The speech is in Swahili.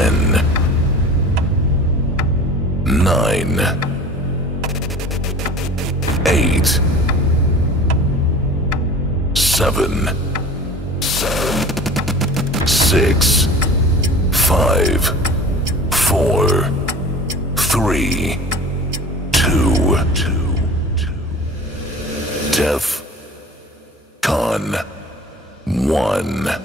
10, 9, 8, 7, 6, 5, 4, 3, 2, Def Con 1.